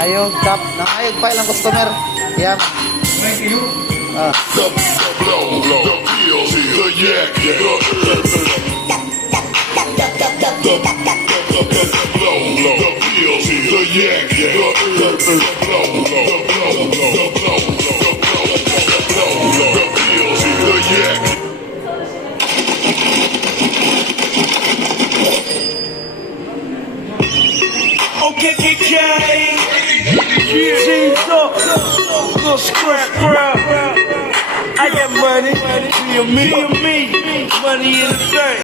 Nangayog kap, nangayog pa ilang customer. Yan. The blow, the pills, the yak, the herb, the blow, the pills, the yak, the herb, the blow, the pills, the yak. Okay, G's up, little scrap crowd. I got money, me, money in the bank.